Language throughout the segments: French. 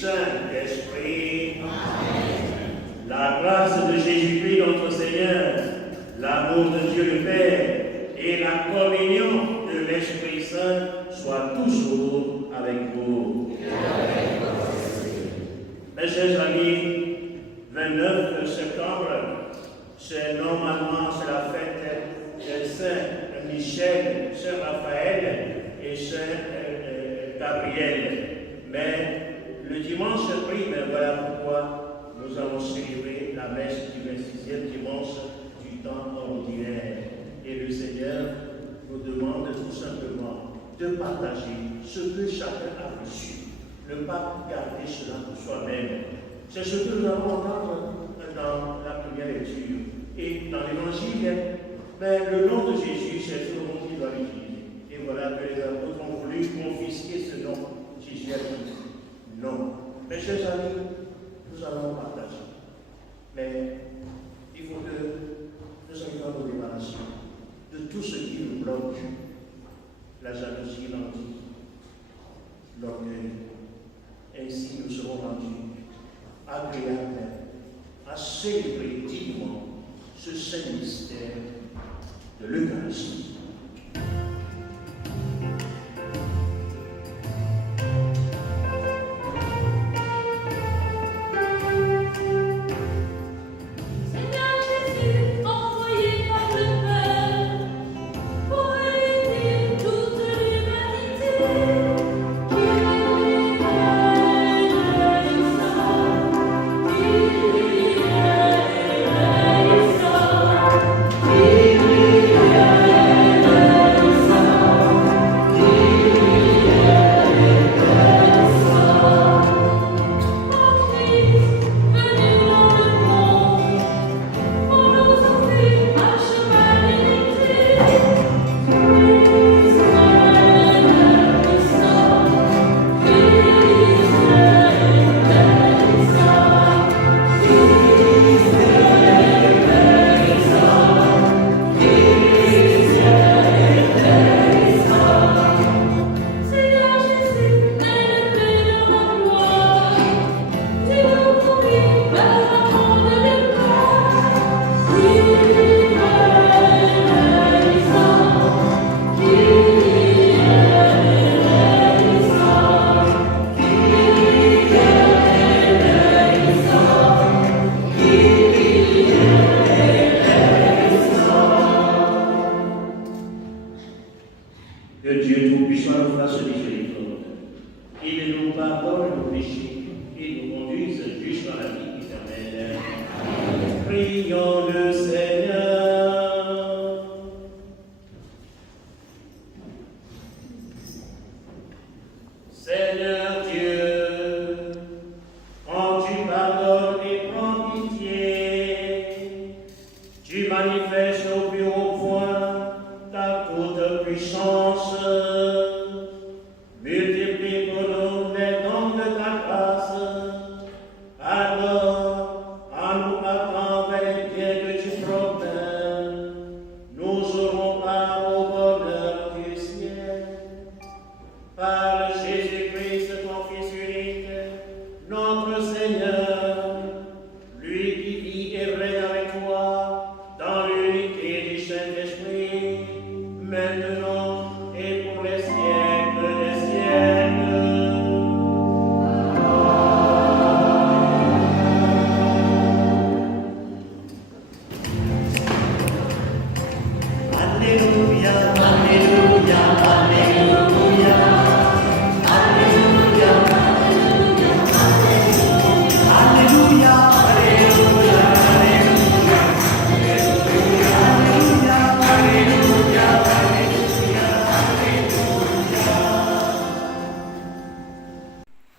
Saint-Esprit. La grâce de Jésus-Christ notre Seigneur, l'amour de Dieu le Père et la communion de l'Esprit Saint soient toujours avec vous. Mes chers amis, 29 septembre, c'est normalement la fête de Saint Michel, Saint Raphaël et Saint Gabriel. Mais le dimanche prime, voilà pourquoi nous allons célébrer la messe du 26e dimanche du temps ordinaire. Et le Seigneur nous demande tout simplement de partager ce que chacun a reçu, ne pas garder cela pour soi-même. C'est ce que nous allons entendre dans la première lecture. Et dans l'évangile, le nom de Jésus, c'est tout le monde qui doit l'utiliser. Et voilà que les apôtres ont voulu confisquer ce nom. Jésus a dit non. Mes chers amis, nous allons partager. Mais il faut que nous ayons nos débarrassions de tout ce qui nous bloque. La jalousie, l'envie, l'orgueil. Ainsi, nous serons rendus agréables à célébrer dignement ce saint mystère de l'Eucharistie.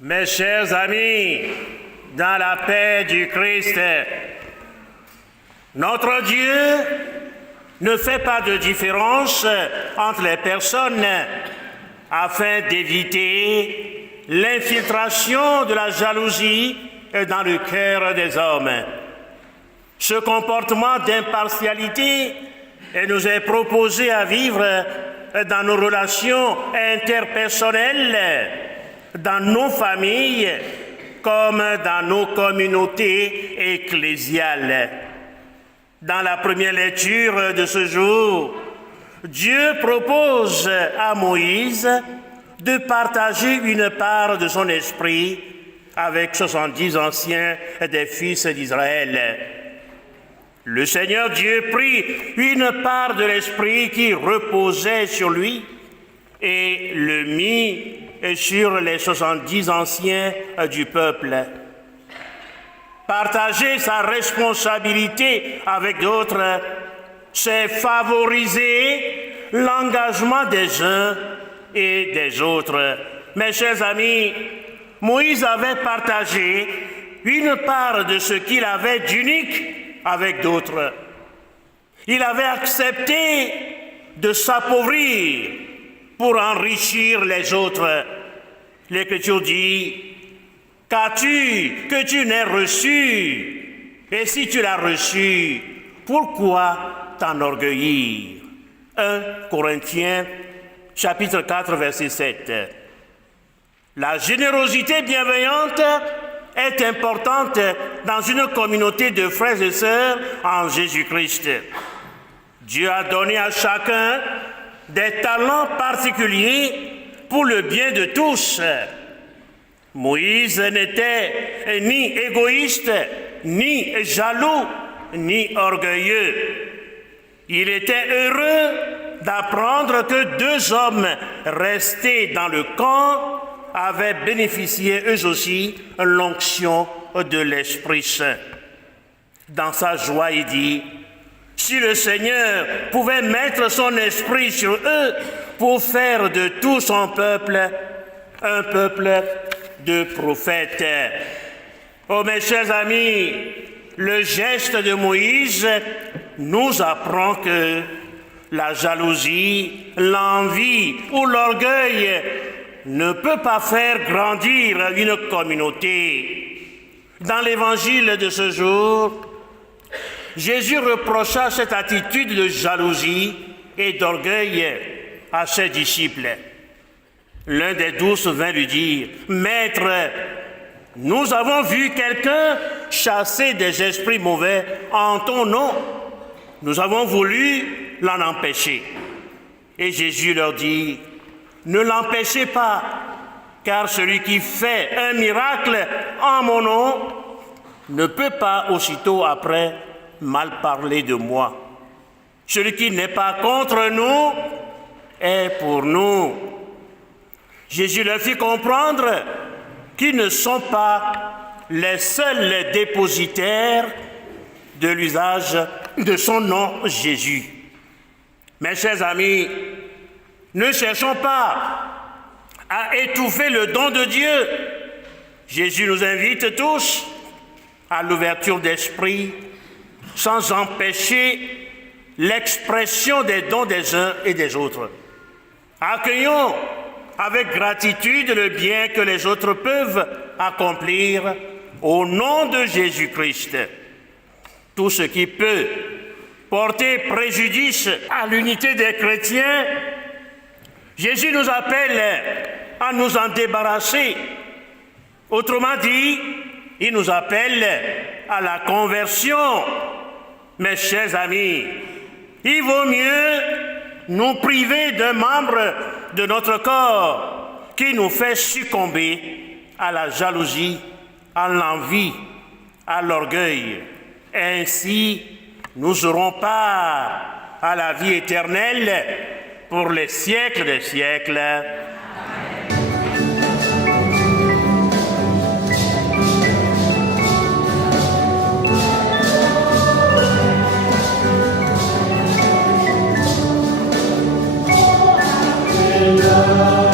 Mes chers amis, dans la paix du Christ, notre Dieu ne fait pas de différence entre les personnes afin d'éviter l'infiltration de la jalousie dans le cœur des hommes. Ce comportement d'impartialité nous est proposé à vivre dans nos relations interpersonnelles, dans nos familles comme dans nos communautés ecclésiales. Dans la première lecture de ce jour, Dieu propose à Moïse de partager une part de son esprit avec 70 anciens des fils d'Israël. Le Seigneur Dieu prit une part de l'esprit qui reposait sur lui et le mit sur les 70 anciens du peuple. Partager sa responsabilité avec d'autres, c'est favoriser l'engagement des uns et des autres. Mes chers amis, Moïse avait partagé une part de ce qu'il avait d'unique avec d'autres. Il avait accepté de s'appauvrir pour enrichir les autres. L'Écriture dit, qu'as-tu que tu n'aies reçu? Et si tu l'as reçu, pourquoi t'enorgueillir? 1 Corinthiens, chapitre 4, verset 7. La générosité bienveillante est importante dans une communauté de frères et sœurs en Jésus-Christ. Dieu a donné à chacun des talents particuliers pour le bien de tous. Moïse n'était ni égoïste, ni jaloux, ni orgueilleux. Il était heureux d'apprendre que 2 hommes restés dans le camp avaient bénéficié eux aussi l'onction de l'Esprit Saint. Dans sa joie, il dit, si le Seigneur pouvait mettre son esprit sur eux pour faire de tout son peuple un peuple de prophètes. Oh mes chers amis, le geste de Moïse nous apprend que la jalousie, l'envie ou l'orgueil ne peut pas faire grandir une communauté. Dans l'évangile de ce jour, Jésus reprocha cette attitude de jalousie et d'orgueil à ses disciples. L'un des 12 vint lui dire, « Maître, nous avons vu quelqu'un chasser des esprits mauvais en ton nom. Nous avons voulu l'en empêcher. » Et Jésus leur dit, « Ne l'empêchez pas, car celui qui fait un miracle en mon nom ne peut pas aussitôt après mal parler de moi. Celui qui n'est pas contre nous est pour nous. » Jésus leur fit comprendre qu'ils ne sont pas les seuls dépositaires de l'usage de son nom Jésus. Mes chers amis, ne cherchons pas à étouffer le don de Dieu. Jésus nous invite tous à l'ouverture d'esprit sans empêcher l'expression des dons des uns et des autres. Accueillons avec gratitude le bien que les autres peuvent accomplir au nom de Jésus-Christ. Tout ce qui peut porter préjudice à l'unité des chrétiens, Jésus nous appelle à nous en débarrasser. Autrement dit, il nous appelle à la conversion. Mes chers amis, il vaut mieux nous priver d'un membre de notre corps qui nous fait succomber à la jalousie, à l'envie, à l'orgueil. Ainsi, nous aurons part à la vie éternelle pour les siècles des siècles. Amen.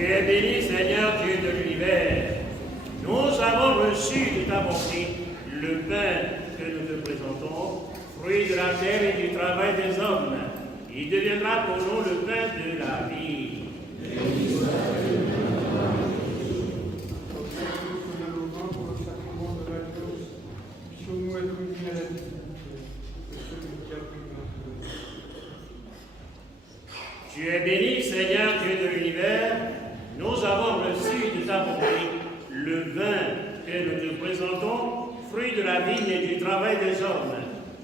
Tu es béni, Seigneur Dieu de l'univers. Nous avons reçu de ta bonté le pain que nous te présentons, fruit de la terre et du travail des hommes. Il deviendra pour nous le pain de la vie. Tu es béni, Seigneur Dieu de l'univers. Nous avons reçu de ta bonté le vin que nous te présentons, fruit de la vigne et du travail des hommes.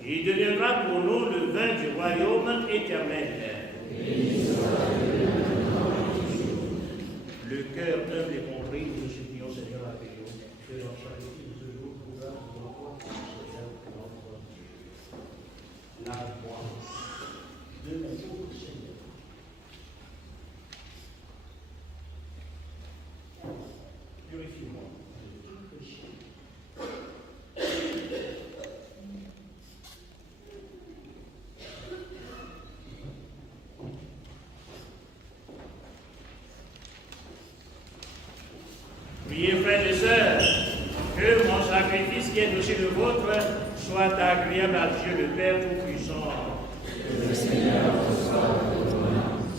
Il deviendra pour nous le vin du royaume éternel. Le cœur humble et compris, nous supplions, Seigneur, avec nous, que dans chaque vie de ce jour, nous avons la foi de notre Seigneur. Purifie-moi. Priez, frères et sœurs, que mon sacrifice qui est aussi le vôtre soit agréable à Dieu le Père Tout-Puissant. Que le Seigneur reçoive de toi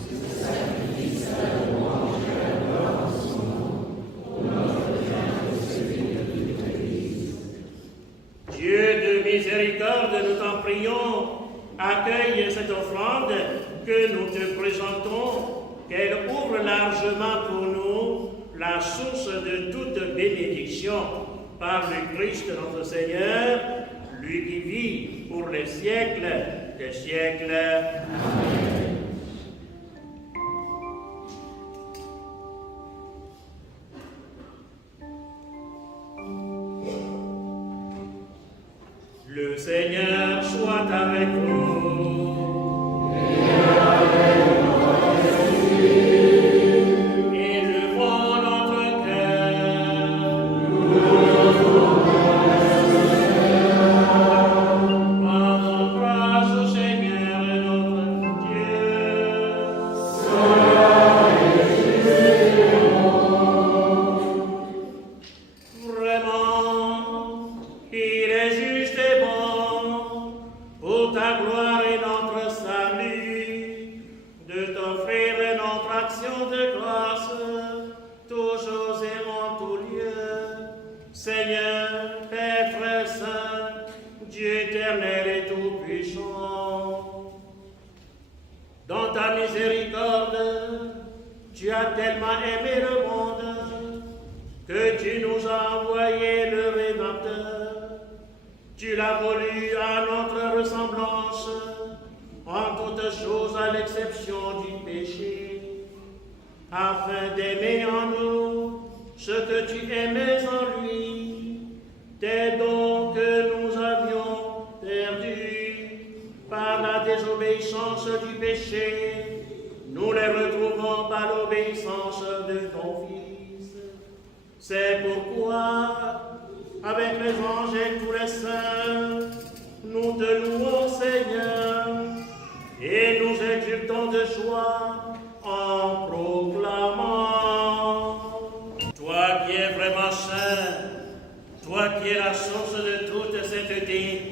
ce sacrifice à la louange et à la gloire en son nom, pour notre bien et celui de toute l'Église. Dieu de miséricorde, nous t'en prions, accueille cette offrande que nous te présentons, qu'elle ouvre largement pour nous la source de toute bénédiction par le Christ notre Seigneur, lui qui vit pour les siècles des siècles. Amen. Le Seigneur soit avec vous. Dans ta miséricorde, tu as tellement aimé le monde que tu nous as envoyé le Rédempteur. Tu l'as voulu à notre ressemblance, en toutes choses à l'exception du péché, afin d'aimer en nous ce que tu aimais en lui, tes dons que nous avions perdus par la désobéissance du péché, nous les retrouvons par l'obéissance de ton Fils. C'est pourquoi, avec les anges et tous les saints, nous te louons, Seigneur, et nous exultons de joie en proclamant: toi qui es vraiment saint, toi qui es la source de toute sainteté,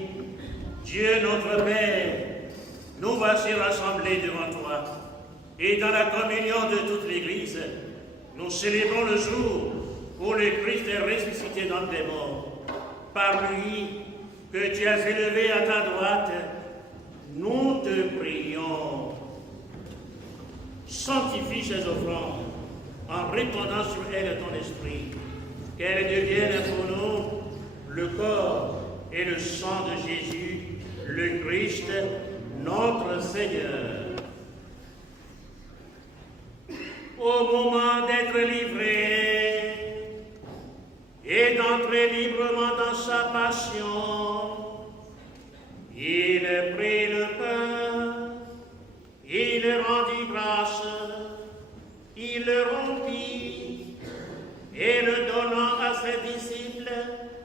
Dieu notre Père, nous voici rassemblés devant toi, et dans la communion de toute l'Église, nous célébrons le jour où le Christ est ressuscité dans les morts. Par lui, que tu as élevé à ta droite, nous te prions. Sanctifie ces offrandes en répandant sur elles ton esprit, qu'elles deviennent pour nous le corps et le sang de Jésus, le Christ, notre Seigneur. Au moment d'être livré et d'entrer librement dans sa passion, il prit le pain, il rendit grâce, il le rompit et le donnant à ses disciples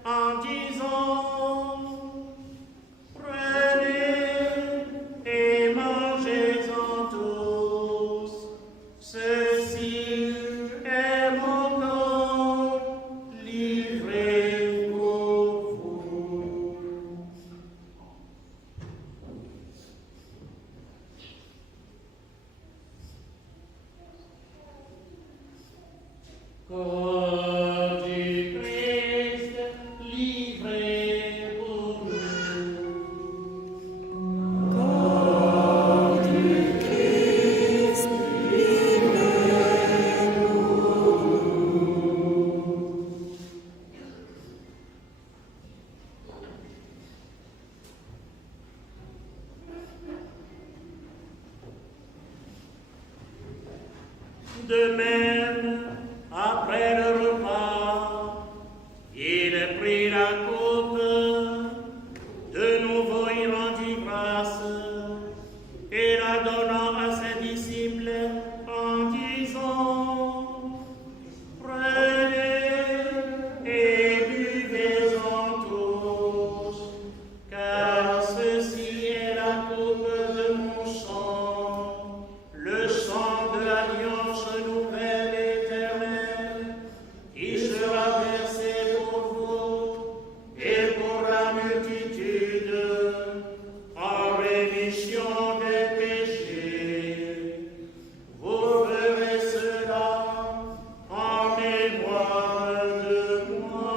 en disant: prenez et mangez-en tous, ceci Corps du Christ, livré pour nous. De même, après le repas, il prit la coupe, de nouveau il rendit grâce, et la donnant à ses disciples en disant, prenez et buvez-en tous, car ceci est la coupe de mon sang, le sang de l'alliance nouvelle et éternelle, qui sera versé pour vous et pour la multitude en rémission des péchés. Vous ferez cela en mémoire de moi.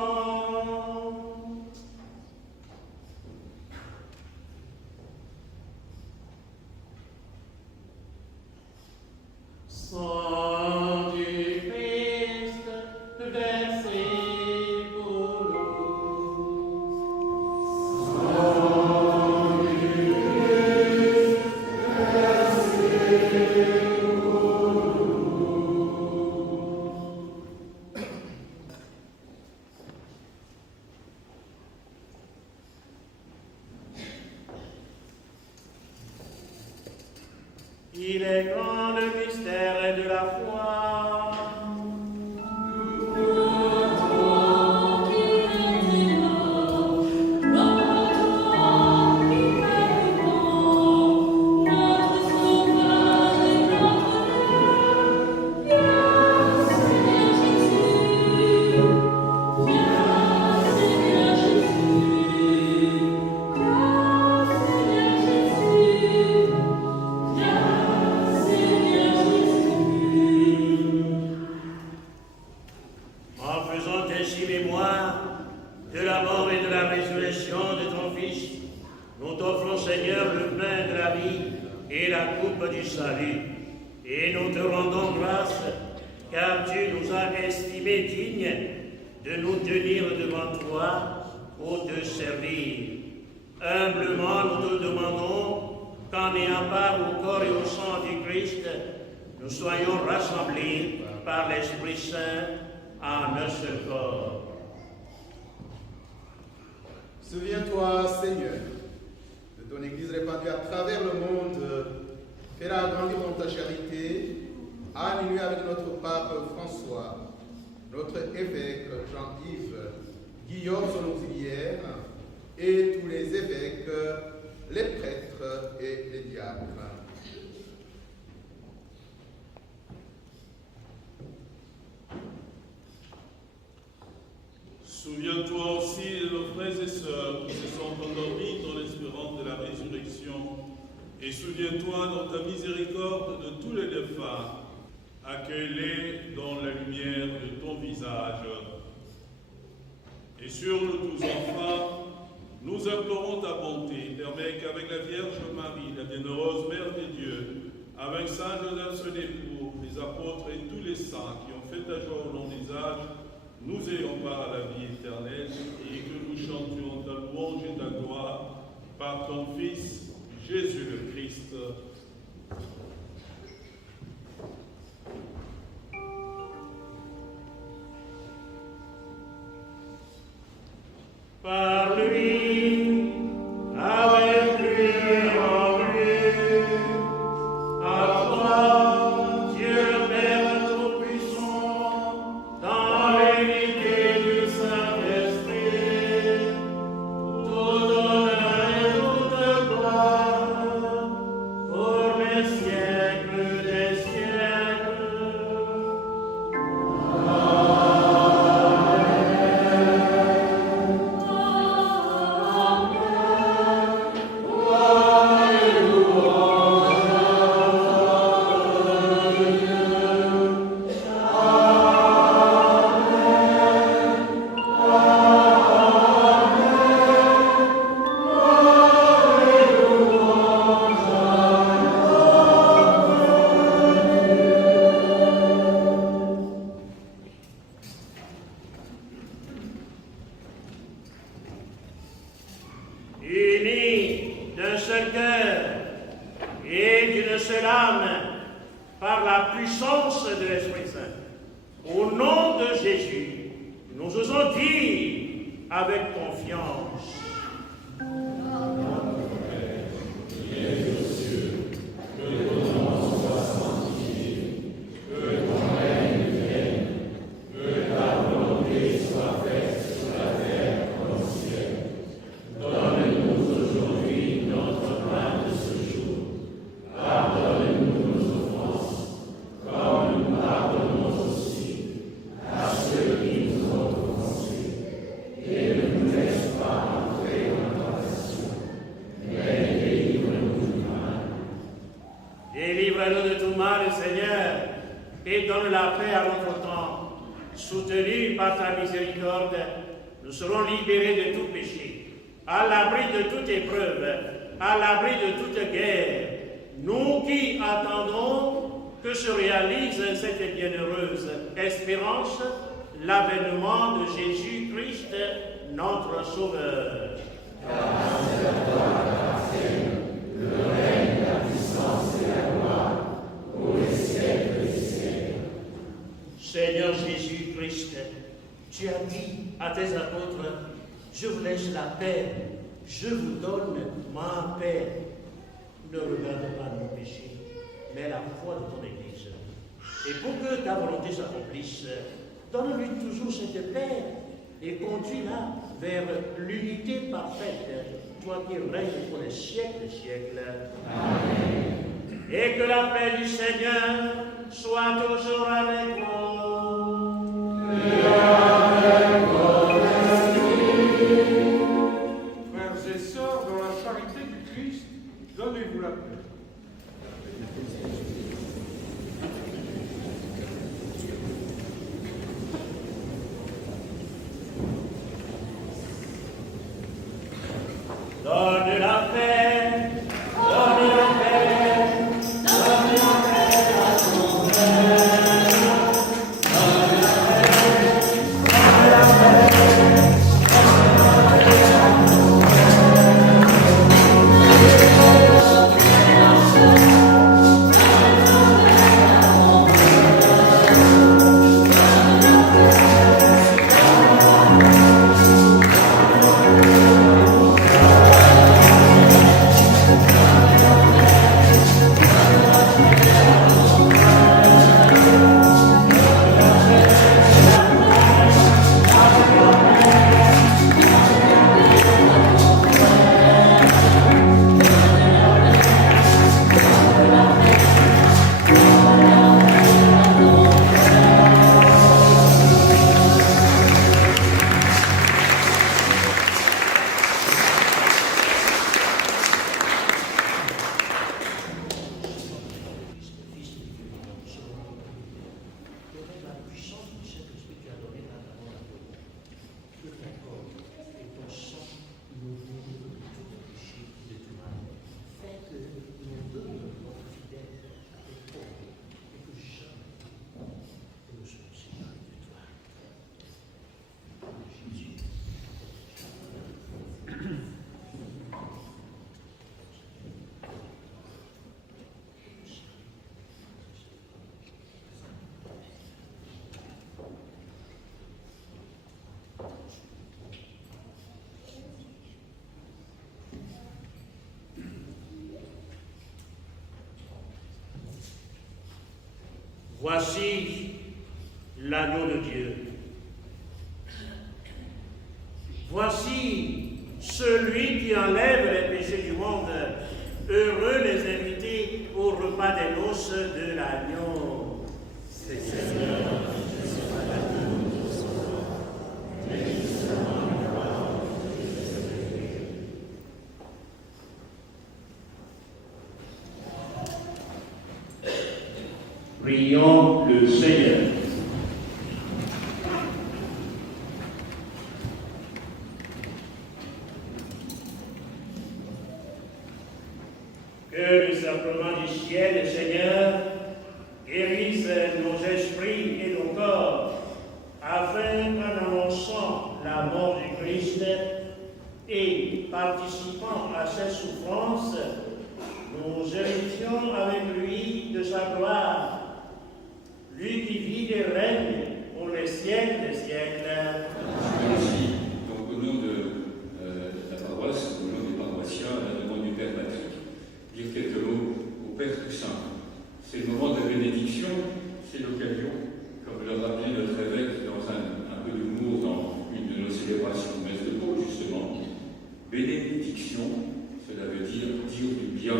Sang du Christ versé pour nous. Sang du Christ versé pour nous. Il est grand le mystère de la foi. En faisant ainsi mémoire de la mort et de la résurrection de ton Fils, nous t'offrons, Seigneur, le pain de la vie et la coupe du salut. Et nous te rendons grâce, car tu nous as estimés dignes de nous tenir devant toi pour te servir. Humblement, nous te demandons qu'en ayant part au corps et au sang du Christ, nous soyons rassemblés par l'Esprit Saint en un seul corps. Souviens-toi, Seigneur, de ton Église répandue à travers le monde. Fais-la grandir dans ta charité, alignée avec notre pape François, notre évêque Jean-Yves, Guillaume son auxiliaire, et tous les évêques, les prêtres et les diacres. Souviens-toi aussi de nos frères et sœurs qui se sont endormis dans l'espérance de la résurrection. Et souviens-toi dans ta miséricorde de tous les défunts. Accueille-les dans la lumière de ton visage. Et sur nous tous enfin, nous implorons ta bonté. Permets qu'avec la Vierge Marie, la bienheureuse Mère de Dieu, avec Saint Joseph son époux, les apôtres et tous les saints qui ont fait ta joie au long des âges, nous ayons part à la vie éternelle et que nous chantions ta louange et ta gloire par ton Fils, Jésus le Christ. Par lui, avec lui et en lui, à toi, Dieu Père Tout-Puissant, dans l'unité du Saint-Esprit, tout honneur et toute gloire, par la puissance de l'Esprit Saint. Au nom de Jésus, nous osons dire avec confiance. Délivre-nous de tout mal, Seigneur, et donne la paix à notre temps. Soutenus par ta miséricorde, nous serons libérés de tout péché, à l'abri de toute épreuve, à l'abri de toute guerre. Nous qui attendons que se réalise cette bienheureuse espérance, l'avènement de Jésus-Christ, notre Sauveur. Seigneur Jésus-Christ, tu as dit à tes apôtres, je vous laisse la paix, je vous donne ma paix. Ne regarde pas nos péchés, mais la foi de ton Église. Et pour que ta volonté s'accomplisse, donne-lui toujours cette paix et conduis-la vers l'unité parfaite, toi qui règnes pour les siècles des siècles. Amen. Et que la paix du Seigneur soit toujours avec vous. Frères et sœurs, dans la charité du Christ, donnez-vous la paix. Donne la paix, donne la paix, donne la paix à ton cœur. Donne la paix, donne la paix, donne la paix à ton Voici l'agneau de Dieu. Voici celui qui enlève les péchés du monde. Heureux les invités au repas des noces de l'agneau. Seigneur, je suis pas l'agneau de son nom, mais seulement une parole que je serai. Prions le Seigneur. Que le sacrement du ciel, Seigneur, guérisse nos esprits et nos corps, afin qu'en annonçant la mort du Christ et participant à cette souffrance, nous héritions avec lui de sa gloire, lui qui vit et règne pour les siècles des siècles. Merci. Donc au nom de la paroisse, au nom des paroissiens, à la demande du Père Patrick, dire quelques mots au Père Toussaint. C'est le moment de la bénédiction, c'est l'occasion, comme le rappelait notre évêque dans un peu d'humour dans une de nos célébrations de messe de Pau, justement. Bénédiction, cela veut dire du bien.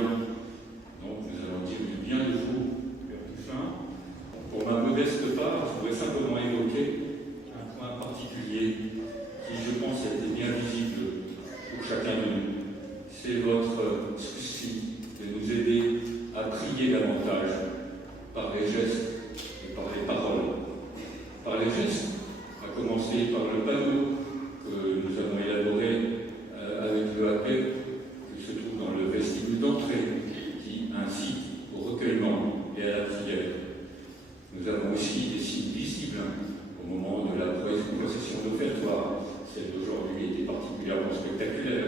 Donc nous allons dire du bien de vous, Père Toussaint. Pour ma modeste part, je voudrais simplement évoquer un point particulier qui, je pense, a été bien visible pour chacun de nous. C'est votre souci de nous aider à prier davantage par les gestes et par les paroles. Par les gestes, à commencer par le panneau que nous avons élaboré avec le AP, qui se trouve dans le vestibule d'entrée, qui incite au recueillement et à la prière. Nous avons aussi des signes visibles au moment de la procession d'offertoire. Celle d'aujourd'hui était particulièrement spectaculaire.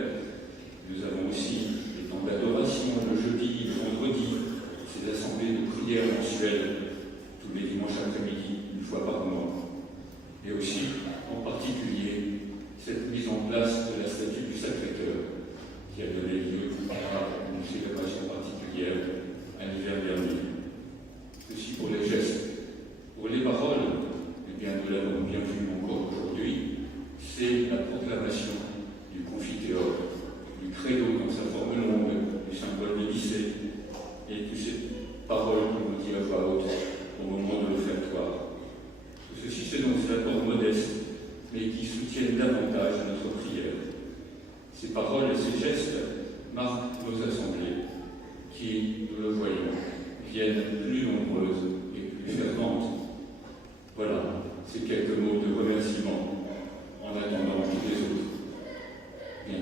Nous avons aussi les temps d'adoration, le jeudi, le vendredi, ces assemblées de prière mensuelles, tous les dimanches après-midi, une fois par mois. Et aussi, en particulier, cette mise en place de la statue du Sacré-Cœur, qui a donné lieu à une célébration particulière à l'hiver dernier. Aussi pour les gestes. Pour les paroles, eh bien, nous l'avons bien vu encore aujourd'hui, c'est la proclamation du Confiteor, du credo dans sa forme longue, du symbole de Nicée, et toutes ces paroles qu'on dit à voix haute au moment de l'offertoire. Ceci, c'est donc des accords modestes, mais qui soutiennent davantage notre prière. Ces paroles et ces gestes marquent nos assemblées, qui, nous le voyons, viennent plus nombreuses et plus ferventes. Voilà, c'est quelques mots de remerciement en attendant tous les autres. Bien.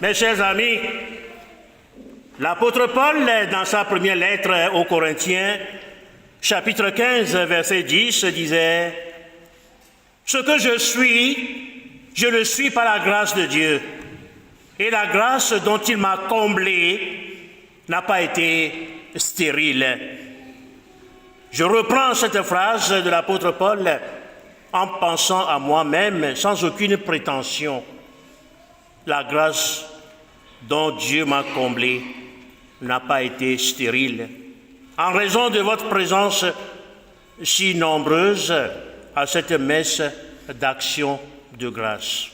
Mes chers amis, l'apôtre Paul, dans sa première lettre aux Corinthiens, chapitre 15, verset 10, disait « Ce que je suis, je le suis par la grâce de Dieu. Et la grâce dont il m'a comblé n'a pas été stérile. » Je reprends cette phrase de l'apôtre Paul en pensant à moi-même sans aucune prétention. La grâce dont Dieu m'a comblé n'a pas été stérile. En raison de votre présence si nombreuse à cette messe d'action de grâce.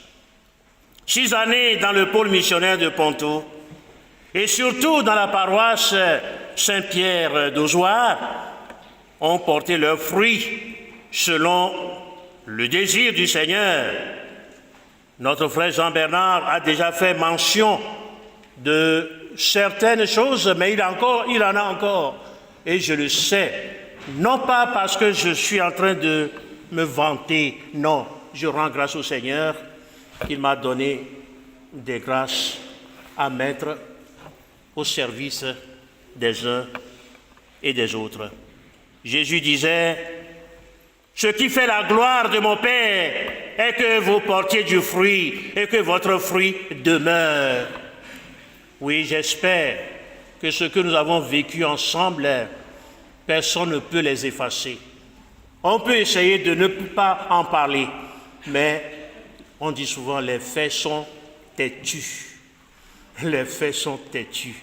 6 années dans le pôle missionnaire de Ponto et surtout dans la paroisse Saint-Pierre d'Ozoir ont porté leurs fruits selon le désir du Seigneur. Notre frère Jean-Bernard a déjà fait mention de certaines choses, mais il en a encore. Et je le sais, non pas parce que je suis en train de me vanter, non, je rends grâce au Seigneur qu'il m'a donné des grâces à mettre au service des uns et des autres. Jésus disait, « Ce qui fait la gloire de mon Père est que vous portiez du fruit et que votre fruit demeure. » Oui, j'espère que ce que nous avons vécu ensemble, personne ne peut les effacer. On peut essayer de ne pas en parler, mais on dit souvent les faits sont têtus. Les faits sont têtus.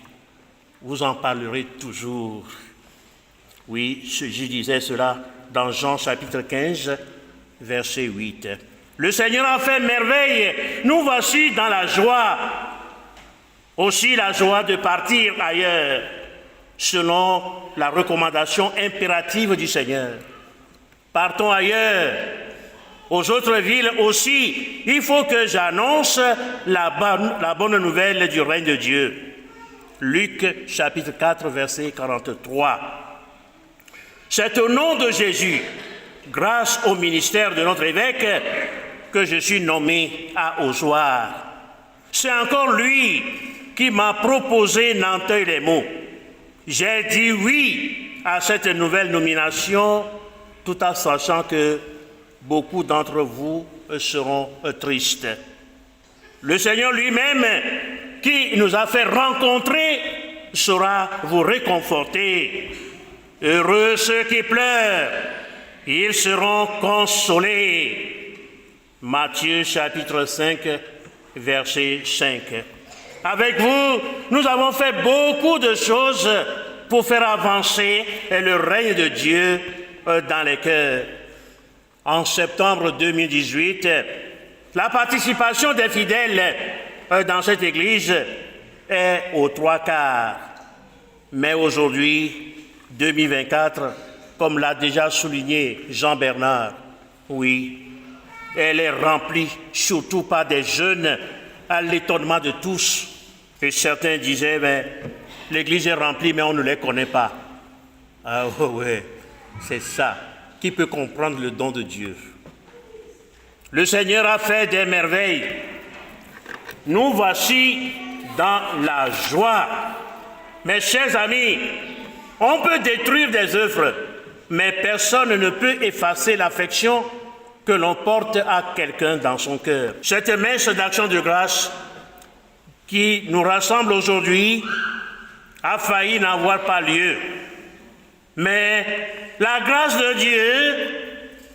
Vous en parlerez toujours. Oui, je disais cela dans Jean chapitre 15, verset 8. Le Seigneur a fait merveille. Nous voici dans la joie. Aussi la joie de partir ailleurs, selon la recommandation impérative du Seigneur. Partons ailleurs. Aux autres villes aussi, il faut que j'annonce la bonne nouvelle du règne de Dieu. Luc chapitre 4, verset 43. C'est au nom de Jésus, grâce au ministère de notre évêque, que je suis nommé à Ozoir. C'est encore lui qui m'a proposé Nanteuil-les-Maux. J'ai dit oui à cette nouvelle nomination tout en sachant que beaucoup d'entre vous seront tristes. Le Seigneur lui-même, qui nous a fait rencontrer, saura vous réconforter. Heureux ceux qui pleurent, ils seront consolés. Matthieu chapitre 5, verset 5. Avec vous, nous avons fait beaucoup de choses pour faire avancer le règne de Dieu dans les cœurs. En septembre 2018, la participation des fidèles dans cette église est aux 3/4. Mais aujourd'hui, 2024, comme l'a déjà souligné Jean Bernard, oui, elle est remplie surtout par des jeunes, à l'étonnement de tous. Et certains disaient, mais l'église est remplie, mais on ne les connaît pas. Ah oui, c'est ça. Qui peut comprendre le don de Dieu? Le Seigneur a fait des merveilles. Nous voici dans la joie. Mes chers amis, on peut détruire des œuvres, mais personne ne peut effacer l'affection que l'on porte à quelqu'un dans son cœur. Cette messe d'action de grâce qui nous rassemble aujourd'hui a failli n'avoir pas lieu. Mais la grâce de Dieu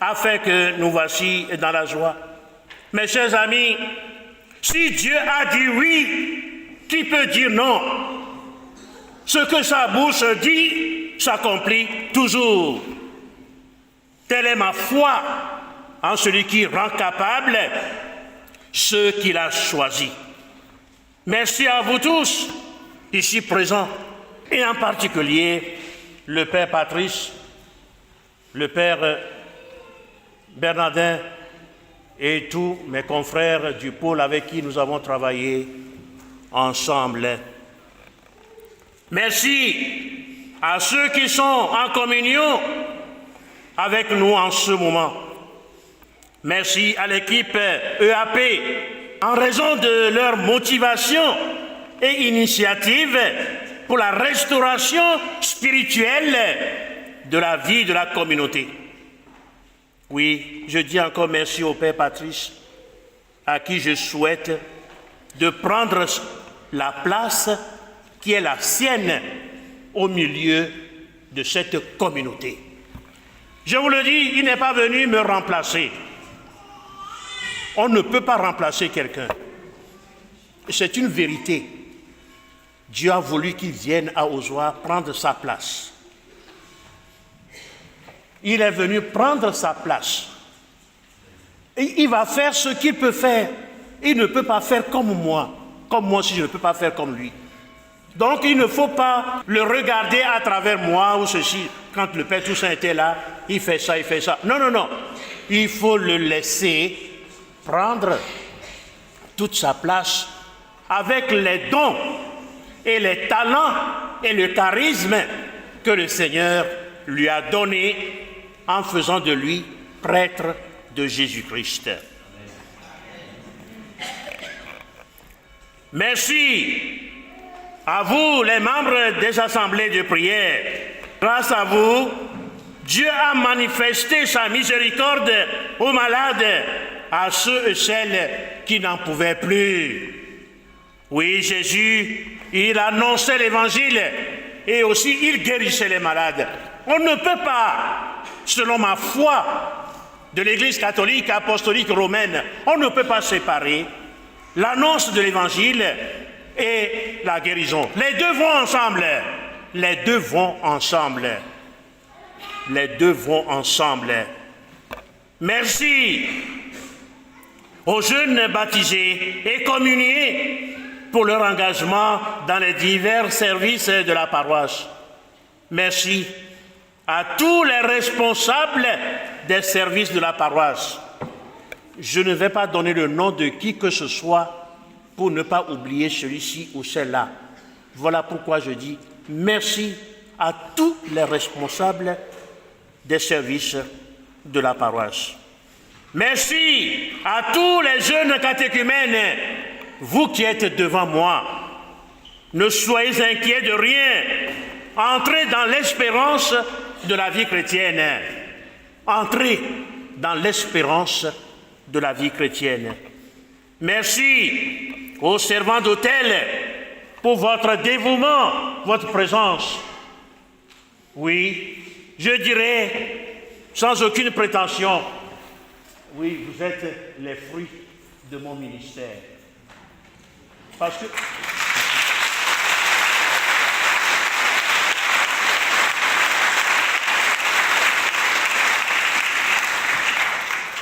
a fait que nous voici dans la joie. Mes chers amis, si Dieu a dit oui, qui peut dire non? Ce que sa bouche dit s'accomplit toujours. Telle est ma foi en celui qui rend capable ceux qu'il a choisis. Merci à vous tous, ici présents, et en particulier le Père Patrice, le Père Bernardin et tous mes confrères du pôle avec qui nous avons travaillé ensemble. Merci à ceux qui sont en communion avec nous en ce moment. Merci à l'équipe EAP en raison de leur motivation et initiative pour la restauration spirituelle de la vie de la communauté. Oui, je dis encore merci au Père Patrice, à qui je souhaite de prendre la place qui est la sienne au milieu de cette communauté. Je vous le dis, il n'est pas venu me remplacer. On ne peut pas remplacer quelqu'un. C'est une vérité. Dieu a voulu qu'il vienne à Ozoa prendre sa place. Il est venu prendre sa place. Et il va faire ce qu'il peut faire. Il ne peut pas faire comme moi aussi je ne peux pas faire comme lui. Donc il ne faut pas le regarder à travers moi ou ceci. Quand le Père Toussaint était là, il fait ça, il fait ça. Non, non, non. Il faut le laisser prendre toute sa place avec les dons et les talents et le charisme que le Seigneur lui a donné en faisant de lui prêtre de Jésus-Christ. Merci à vous, les membres des assemblées de prière. Grâce à vous, Dieu a manifesté sa miséricorde aux malades, à ceux et celles qui n'en pouvaient plus. Oui, Jésus, il annonçait l'évangile et aussi il guérissait les malades. On ne peut pas, selon ma foi de l'Église catholique apostolique romaine, on ne peut pas séparer l'annonce de l'évangile et la guérison. Les deux vont ensemble. Les deux vont ensemble. Les deux vont ensemble. Merci aux jeunes baptisés et communiés pour leur engagement dans les divers services de la paroisse. Merci à tous les responsables des services de la paroisse. Je ne vais pas donner le nom de qui que ce soit pour ne pas oublier celui-ci ou celle-là. Voilà pourquoi je dis merci à tous les responsables des services de la paroisse. Merci à tous les jeunes catéchumènes, vous qui êtes devant moi. Ne soyez inquiets de rien. Entrez dans l'espérance de la vie chrétienne. entrer dans l'espérance de la vie chrétienne. Merci aux servants d'hôtel pour votre dévouement, votre présence. Oui, je dirais, sans aucune prétention, oui, vous êtes les fruits de mon ministère. Parce que...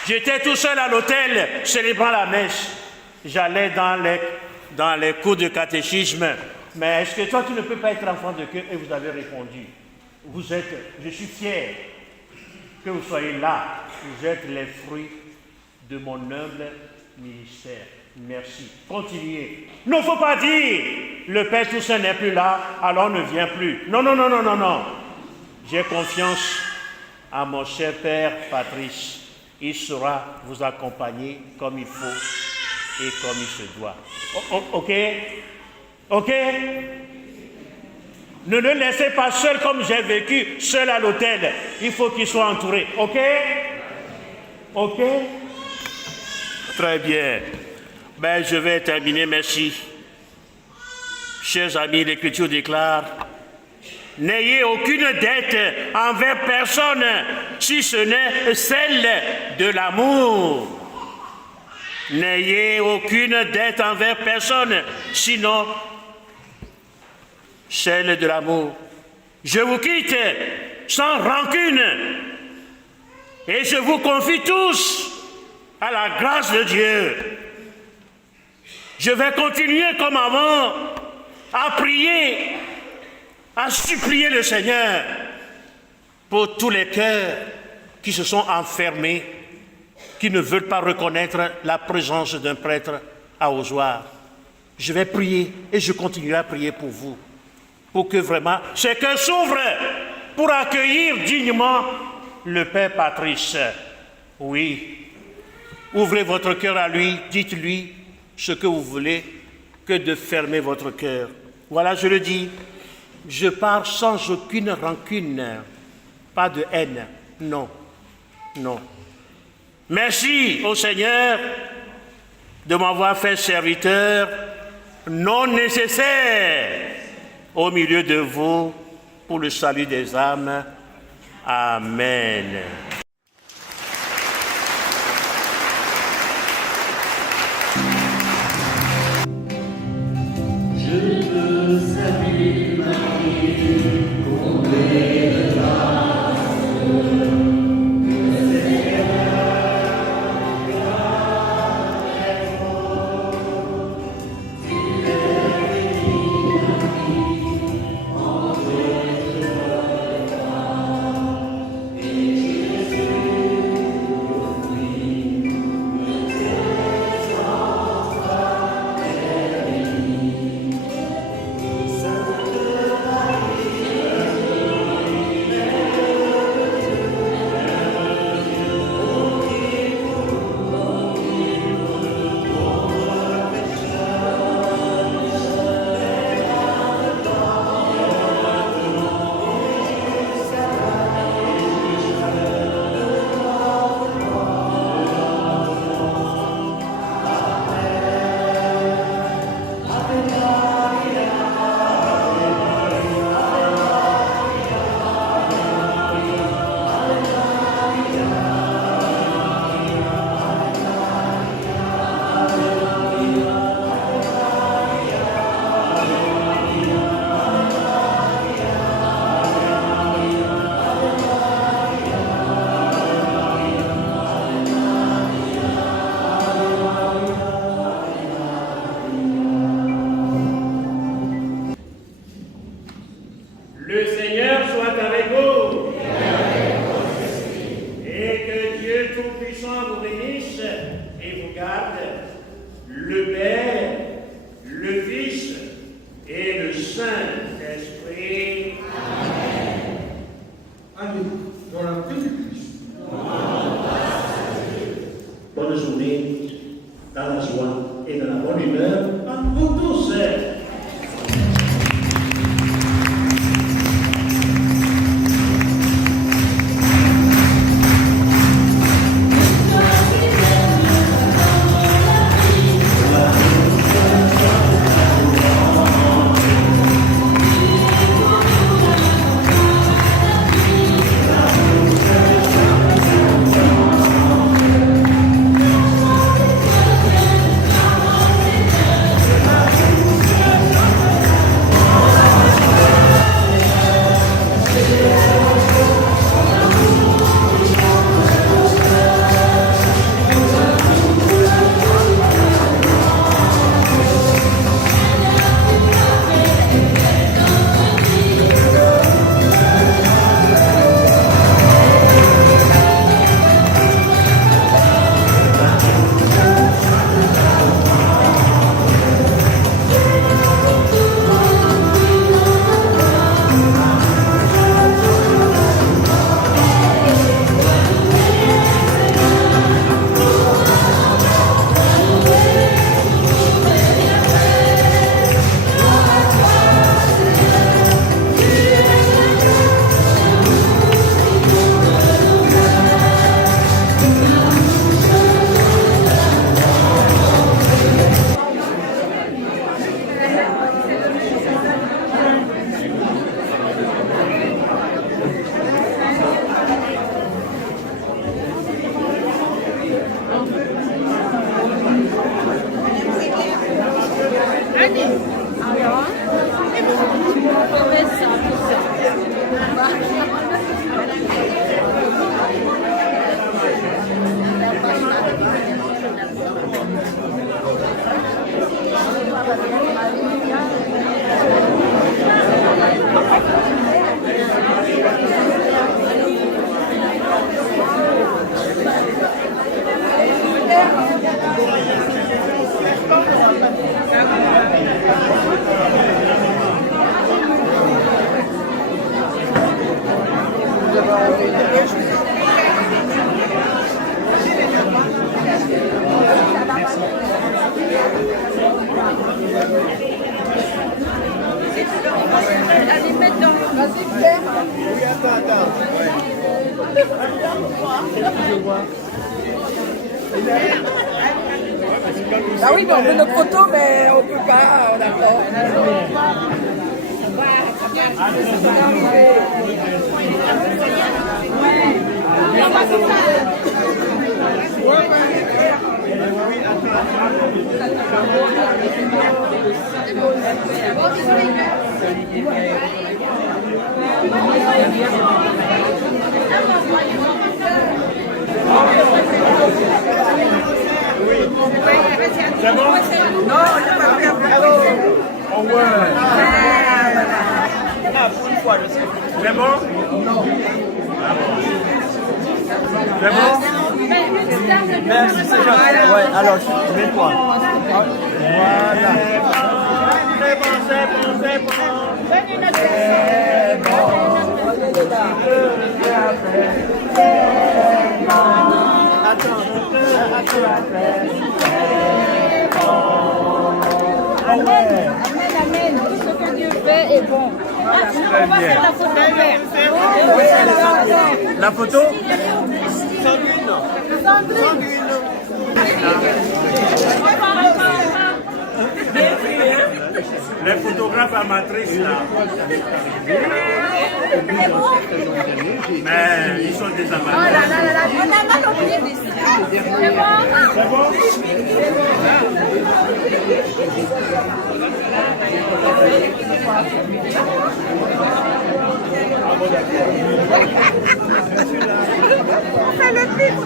J'étais tout seul à l'hôtel célébrant la messe. J'allais dans les cours de catéchisme. Mais est-ce que toi, tu ne peux pas être enfant de cœur? Et vous avez répondu. Je suis fier que vous soyez là. Vous êtes les fruits de mon humble ministère. Merci. Continuez. Il ne faut pas dire, le Père Toussaint n'est plus là, alors ne vient plus. Non, non, non, non, non, non. J'ai confiance à mon cher Père Patrice. Il saura vous accompagner comme il faut et comme il se doit. Ok? Ok? Ne le laissez pas seul comme j'ai vécu, seul à l'hôtel. Il faut qu'il soit entouré. Ok? Ok? Très bien. Ben, je vais terminer, merci. Chers amis, l'Écriture déclare: n'ayez aucune dette envers personne, si ce n'est celle de l'amour. N'ayez aucune dette envers personne, sinon celle de l'amour. Je vous quitte sans rancune et je vous confie tous à la grâce de Dieu. Je vais continuer comme avant à prier, à supplier le Seigneur pour tous les cœurs qui se sont enfermés, qui ne veulent pas reconnaître la présence d'un prêtre à Ozoir. Je vais prier et je continuerai à prier pour vous, pour que vraiment ces cœurs s'ouvrent pour accueillir dignement le Père Patrice. Oui, ouvrez votre cœur à lui, dites-lui ce que vous voulez, que de fermer votre cœur. Voilà, je le dis, je pars sans aucune rancune, pas de haine, non, non. Merci au Seigneur de m'avoir fait serviteur non nécessaire au milieu de vous pour le salut des âmes. Amen. Bah oui, mais on veut notre photo, mais on peut pas, on a peur. C'est bon? Non, il n'y a pas fait Oh ouais. C'est bon? Non. C'est bon? Merci, c'est gentil. Ouais, alors, je mets quoi? Voilà. C'est bon, c'est bon, c'est bon. Amen, amen. Tout ce que Dieu fait est bon. On va faire la photo. La photo? Les photographes amatrices là. Mais ils sont des amateurs. On a mal au pied ici. C'est bon? C'est bon? On fait le film.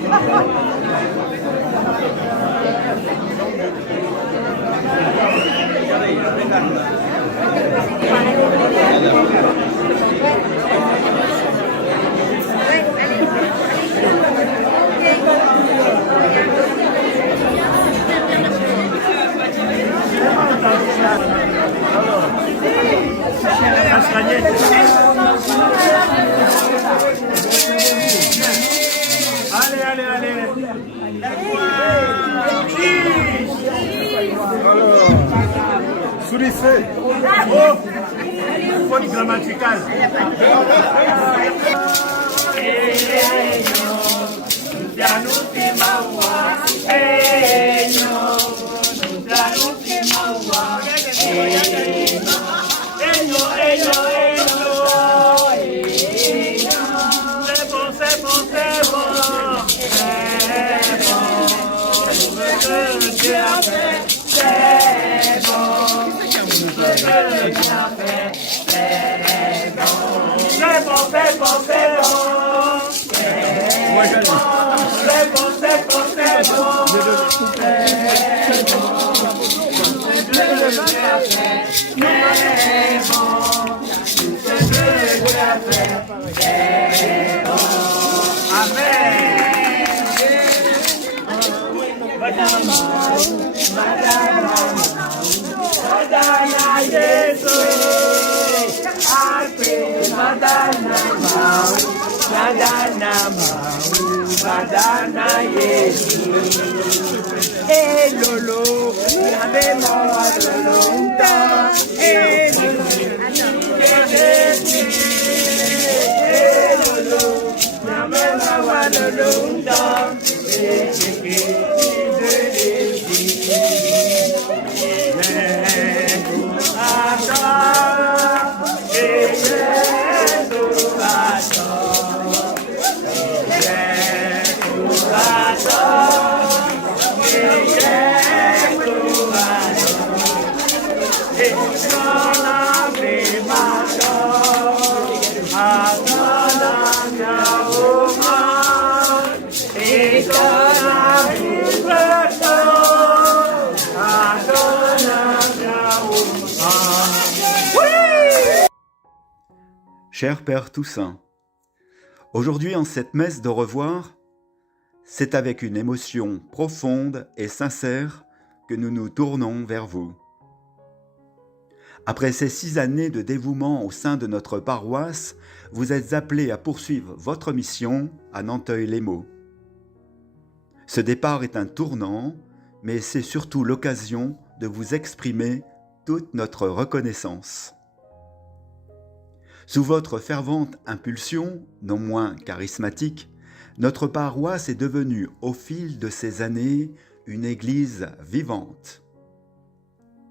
Allez, allez, allez. Soulissez. Oh, faute grammaticale. C'est bon, c'est bon, c'est bon. Dieu a fait, c'est bon. C'est bon, c'est bon, c'est bon. C'est bon, c'est bon, c'est bon. Madana Yesu, eh lolo, yabe mawa lolonta, eh lolo, yabe mawa lolonta, Cher Père Toussaint, aujourd'hui en cette messe de revoir, c'est avec une émotion profonde et sincère que nous nous tournons vers vous. Après ces 6 années de dévouement au sein de notre paroisse, vous êtes appelés à poursuivre votre mission à Nanteuil-les-Maux. Ce départ est un tournant, mais c'est surtout l'occasion de vous exprimer toute notre reconnaissance. Sous votre fervente impulsion, non moins charismatique, notre paroisse est devenue, au fil de ces années, une Église vivante.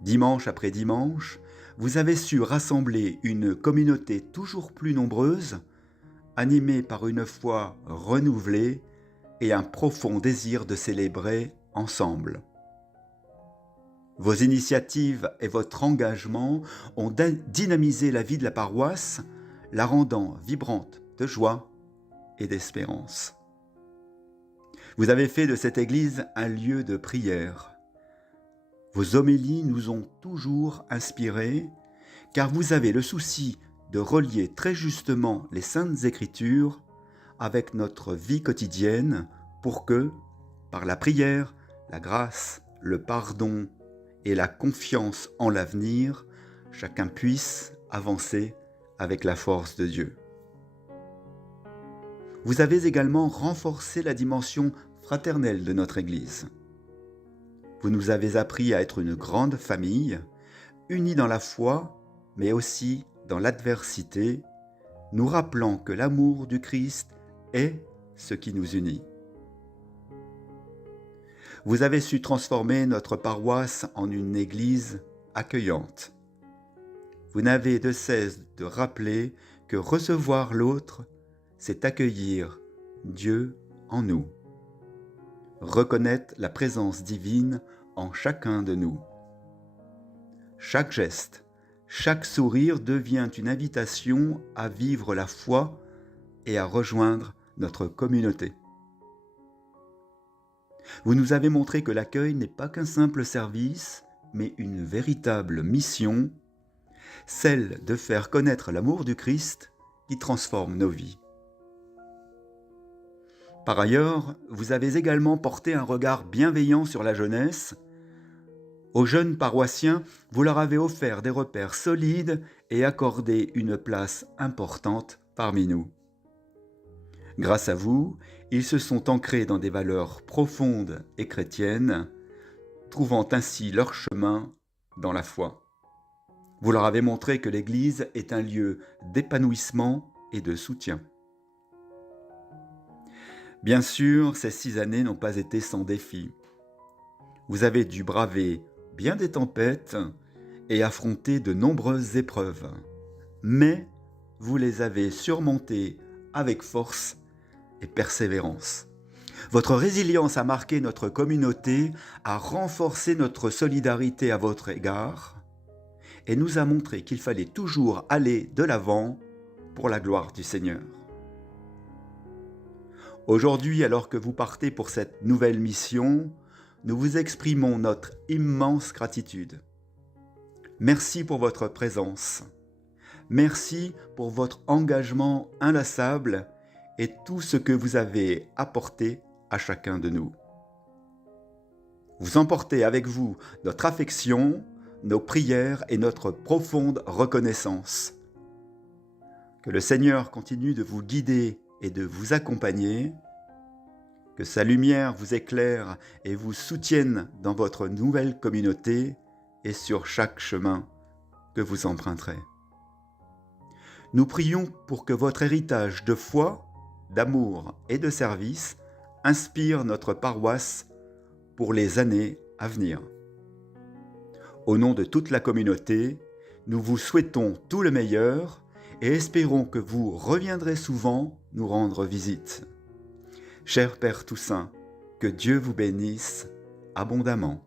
Dimanche après dimanche, vous avez su rassembler une communauté toujours plus nombreuse, animée par une foi renouvelée et un profond désir de célébrer ensemble. Vos initiatives et votre engagement ont dynamisé la vie de la paroisse, la rendant vibrante de joie et d'espérance. Vous avez fait de cette église un lieu de prière. Vos homélies nous ont toujours inspirés, car vous avez le souci de relier très justement les Saintes Écritures avec notre vie quotidienne pour que, par la prière, la grâce, le pardon et la confiance en l'avenir, chacun puisse avancer avec la force de Dieu. Vous avez également renforcé la dimension fraternelle de notre Église. Vous nous avez appris à être une grande famille, unie dans la foi, mais aussi dans l'adversité, nous rappelant que l'amour du Christ est ce qui nous unit. Vous avez su transformer notre paroisse en une église accueillante. Vous n'avez de cesse de rappeler que recevoir l'autre, c'est accueillir Dieu en nous. Reconnaître la présence divine en chacun de nous. Chaque geste, chaque sourire devient une invitation à vivre la foi et à rejoindre notre communauté. Vous nous avez montré que l'accueil n'est pas qu'un simple service, mais une véritable mission, celle de faire connaître l'amour du Christ qui transforme nos vies. Par ailleurs, vous avez également porté un regard bienveillant sur la jeunesse. Aux jeunes paroissiens, vous leur avez offert des repères solides et accordé une place importante parmi nous. Grâce à vous, ils se sont ancrés dans des valeurs profondes et chrétiennes, trouvant ainsi leur chemin dans la foi. Vous leur avez montré que l'Église est un lieu d'épanouissement et de soutien. Bien sûr, ces 6 années n'ont pas été sans défis. Vous avez dû braver bien des tempêtes et affronter de nombreuses épreuves, mais vous les avez surmontées avec force et persévérance. Votre résilience a marqué notre communauté, a renforcé notre solidarité à votre égard et nous a montré qu'il fallait toujours aller de l'avant pour la gloire du Seigneur. Aujourd'hui, alors que vous partez pour cette nouvelle mission, nous vous exprimons notre immense gratitude. Merci pour votre présence. Merci pour votre engagement inlassable et tout ce que vous avez apporté à chacun de nous. Vous emportez avec vous notre affection, nos prières et notre profonde reconnaissance. Que le Seigneur continue de vous guider et de vous accompagner, que sa lumière vous éclaire et vous soutienne dans votre nouvelle communauté et sur chaque chemin que vous emprunterez. Nous prions pour que votre héritage de foi, d'amour et de service inspire notre paroisse pour les années à venir. Au nom de toute la communauté, nous vous souhaitons tout le meilleur et espérons que vous reviendrez souvent nous rendre visite. Cher Père Toussaint, que Dieu vous bénisse abondamment.